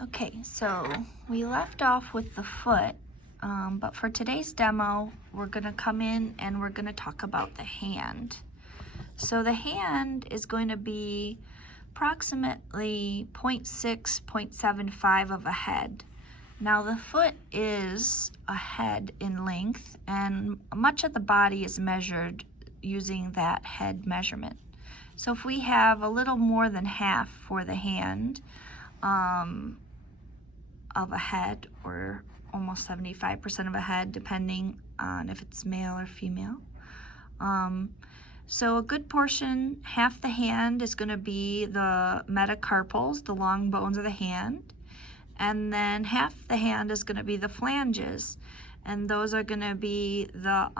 Okay, so we left off with the foot, but for today's demo, we're gonna come in and we're gonna talk about the hand. So the hand is going to be approximately 0.6, 0.75 of a head. Now the foot is a head in length, and much of the body is measured using that head measurement. So if we have a little more than half for the hand, of a head, or almost 75% of a head, depending on if it's male or female. So a good portion, half the hand, is going to be the metacarpals, the long bones of the hand, and then half the hand is going to be the flanges, and those are going to be the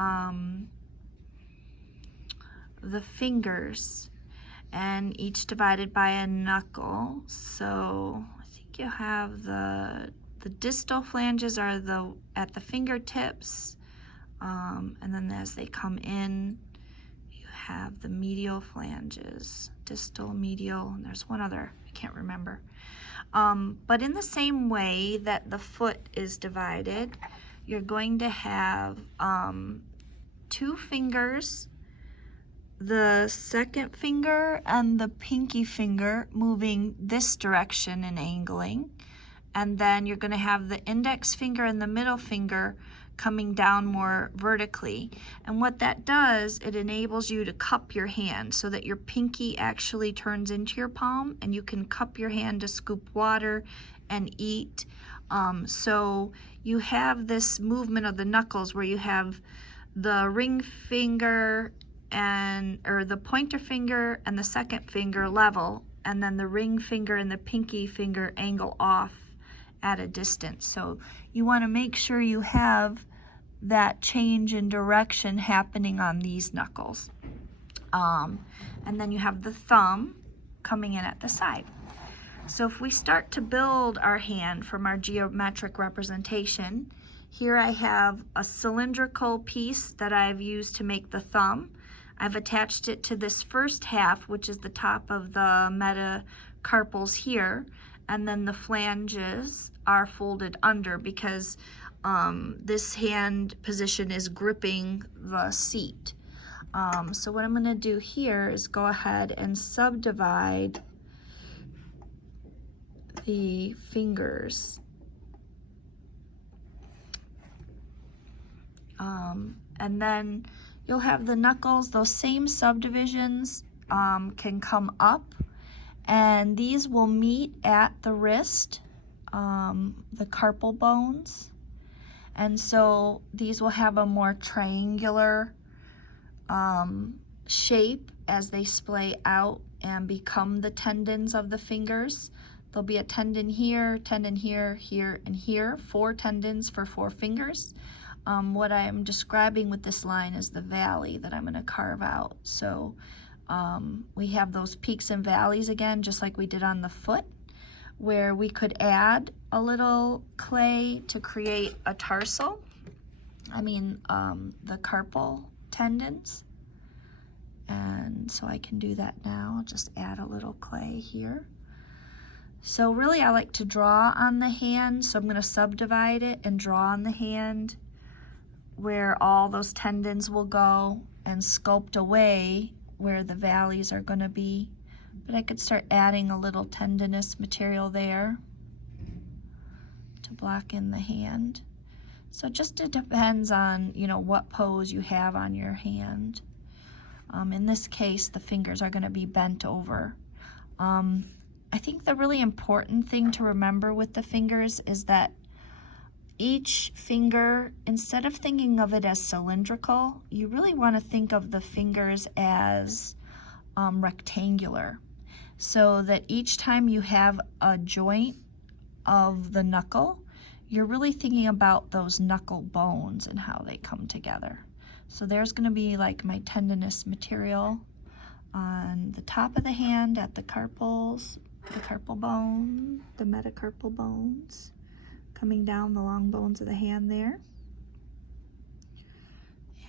fingers, and each divided by a knuckle. So you have the distal flanges are at the fingertips, and then as they come in, you have the medial flanges, distal, medial, and there's one other, I can't remember. But in the same way that the foot is divided, you're going to have two fingers, the second finger and the pinky finger moving this direction and angling, and then you're going to have the index finger and the middle finger coming down more vertically. And what that does, it enables you to cup your hand so that your pinky actually turns into your palm, and you can cup your hand to scoop water and eat. So you have this movement of the knuckles where you have the ring finger or the pointer finger and the second finger level, and then the ring finger and the pinky finger angle off at a distance. So you want to make sure you have that change in direction happening on these knuckles. And then you have the thumb coming in at the side. So if we start to build our hand from our geometric representation, here I have a cylindrical piece that I've used to make the thumb. I've attached it to this first half, which is the top of the metacarpals here, and then the flanges are folded under because this hand position is gripping the seat. So what I'm going to do here is go ahead and subdivide the fingers. And then you'll have the knuckles, those same subdivisions can come up, and these will meet at the wrist, the carpal bones. And so these will have a more triangular shape as they splay out and become the tendons of the fingers. There'll be a tendon here, here, and here, 4 tendons for 4 fingers. What I'm describing with this line is the valley that I'm going to carve out. So we have those peaks and valleys again, just like we did on the foot, where we could add a little clay to create a tarsal. The carpal tendons. And so I can do that now. I'll just add a little clay here. So really I like to draw on the hand, so I'm going to subdivide it and draw on the hand where all those tendons will go and sculpt away where the valleys are going to be. But I could start adding a little tendinous material there to block in the hand. So just it depends on, what pose you have on your hand. In this case, the fingers are going to be bent over. I think the really important thing to remember with the fingers is that each finger, instead of thinking of it as cylindrical, you really want to think of the fingers as rectangular, so that each time you have a joint of the knuckle, you're really thinking about those knuckle bones and how they come together. So there's going to be like my tendinous material on the top of the hand at the carpals, the carpal bone, the metacarpal bones, coming down the long bones of the hand there.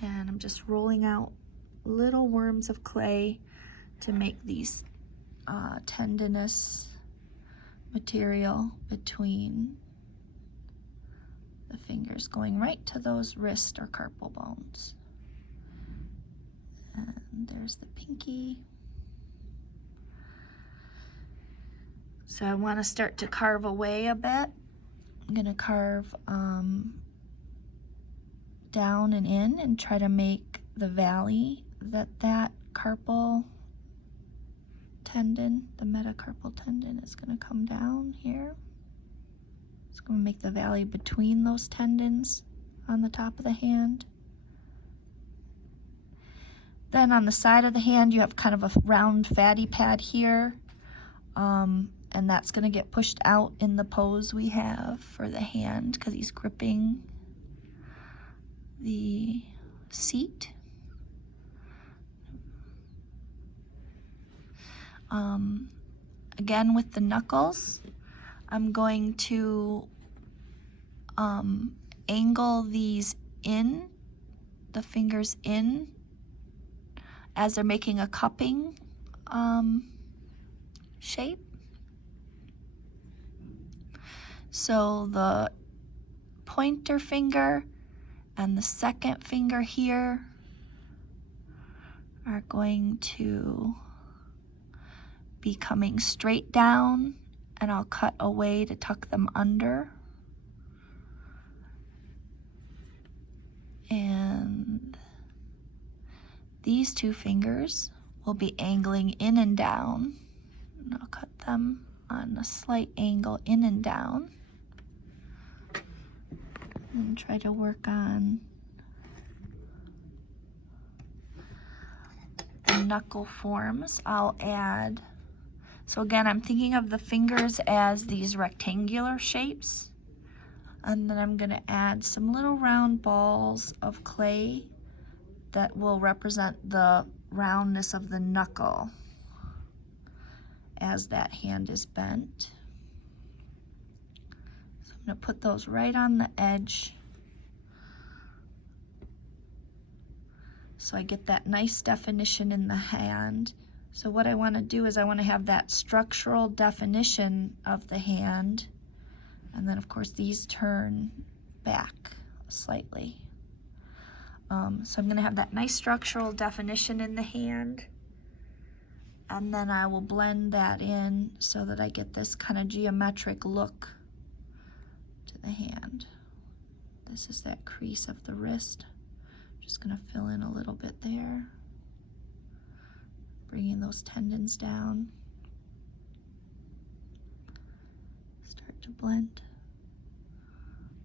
And I'm just rolling out little worms of clay to make these tendinous material between the fingers, going right to those wrist or carpal bones. And there's the pinky. So I want to start to carve away a bit. I'm going to carve down and in and try to make the valley that carpal tendon, the metacarpal tendon, is going to come down here. It's going to make the valley between those tendons on the top of the hand. Then on the side of the hand, you have kind of a round fatty pad here, and that's going to get pushed out in the pose we have for the hand because he's gripping the seat. Again, with the knuckles, I'm going to angle these in, the fingers in, as they're making a cupping shape. So the pointer finger and the second finger here are going to be coming straight down, and I'll cut away to tuck them under. And these two fingers will be angling in and down, and I'll cut them on a slight angle in and down. And try to work on the knuckle forms. I'll add, so again, I'm thinking of the fingers as these rectangular shapes, and then I'm going to add some little round balls of clay that will represent the roundness of the knuckle as that hand is bent. So I'm going to put those right on the edge so I get that nice definition in the hand. So what I want to do is I want to have that structural definition of the hand, and then of course these turn back slightly. So I'm going to have that nice structural definition in the hand, and then I will blend that in so that I get this kind of geometric look to the hand. This is that crease of the wrist. Just going to fill in a little bit there, bringing those tendons down. Start to blend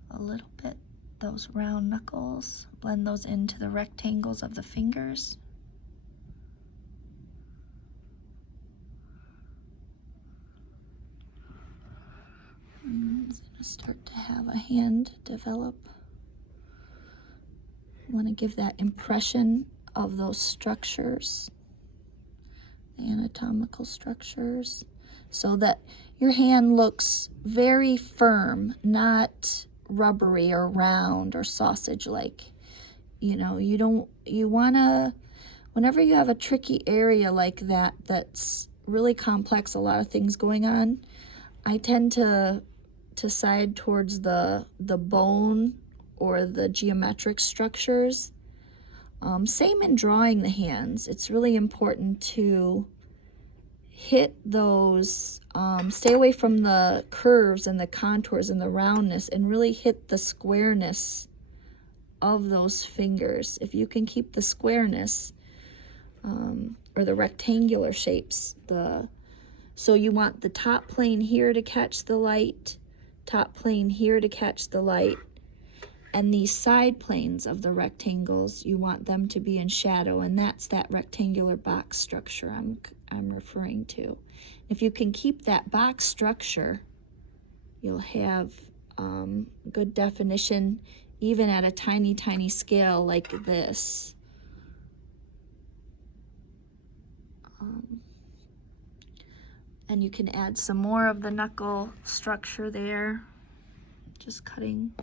a little bit those round knuckles, blend those into the rectangles of the fingers. I'm going to start to have a hand develop. I want to give that impression of those structures, the anatomical structures, so that your hand looks very firm, not rubbery or round or sausage-like. You know, you want to, whenever you have a tricky area like that that's really complex, a lot of things going on, I tend to side towards the bone or the geometric structures. Same in drawing the hands. It's really important to hit those, stay away from the curves and the contours and the roundness, and really hit the squareness of those fingers. If you can keep the squareness or the rectangular shapes, so you want the top plane here to catch the light, top plane here to catch the light, and these side planes of the rectangles, you want them to be in shadow, and that's that rectangular box structure I'm referring to. If you can keep that box structure, you'll have good definition even at a tiny, tiny scale like this. And you can add some more of the knuckle structure there, just cutting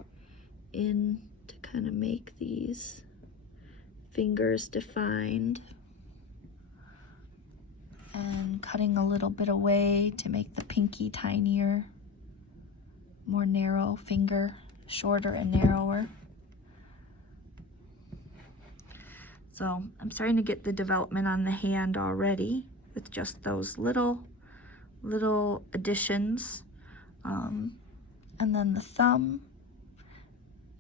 in to kind of make these fingers defined. and cutting a little bit away to make the pinky tinier, more narrow finger, shorter and narrower. So I'm starting to get the development on the hand already with just those little additions. And then the thumb,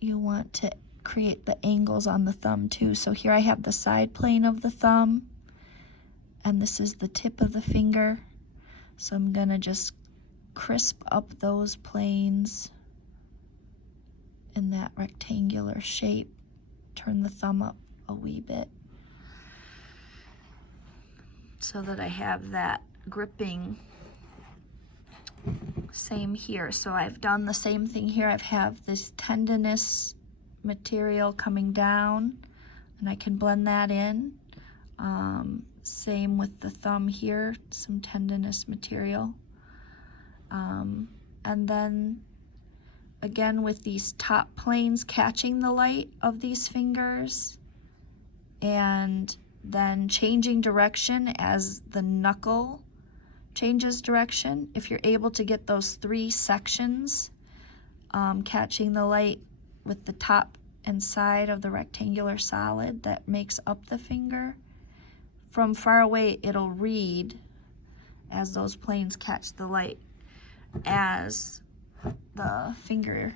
you want to create the angles on the thumb too. So here I have the side plane of the thumb, and this is the tip of the finger. So I'm gonna just crisp up those planes in that rectangular shape. Turn the thumb up a wee bit so that I have that gripping. Same here. So I've done the same thing here. I have this tendinous material coming down, and I can blend that in. Same with the thumb here, some tendinous material. And then again with these top planes catching the light of these fingers, and then changing direction as the knuckle changes direction. If you're able to get those 3 sections catching the light with the top and side of the rectangular solid that makes up the finger, from far away it'll read as those planes catch the light as the finger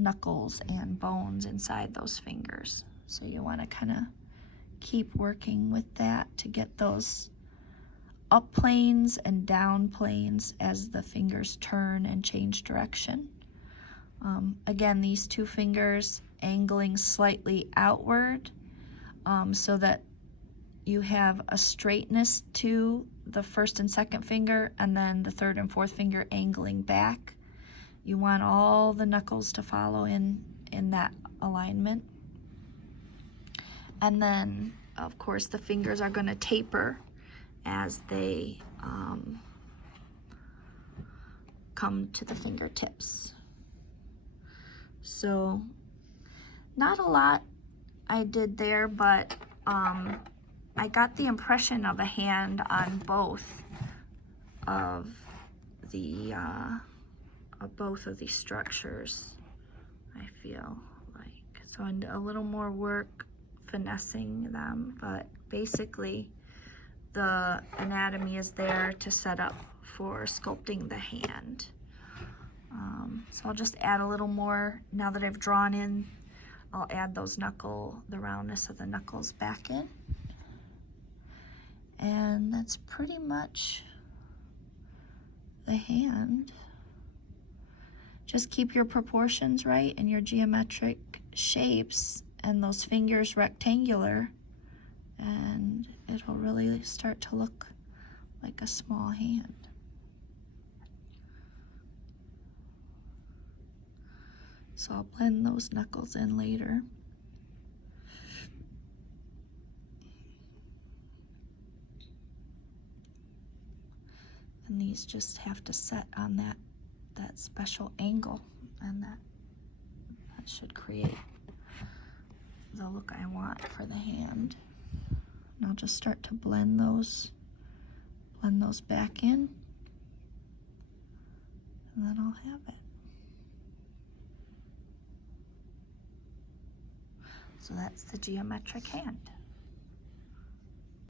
knuckles and bones inside those fingers. So you want to kind of keep working with that to get those up planes and down planes as the fingers turn and change direction. Again, these 2 fingers angling slightly outward so that you have a straightness to the first and second finger, and then the third and fourth finger angling back. You want all the knuckles to follow in that alignment. And then, of course, the fingers are going to taper as they come to the fingertips. So, not a lot I did there, but I got the impression of a hand on both of these structures, I feel like. So a little more work finessing them, but basically the anatomy is there to set up for sculpting the hand. So I'll just add a little more now that I've drawn in. I'll add the roundness of the knuckles back in. And that's pretty much the hand. Just keep your proportions right and your geometric shapes and those fingers rectangular, and it'll really start to look like a small hand. So I'll blend those knuckles in later. And these just have to set on that special angle, and that should create the look I want for the hand. And I'll just start to blend those back in, and then I'll have it. So that's the geometric hand.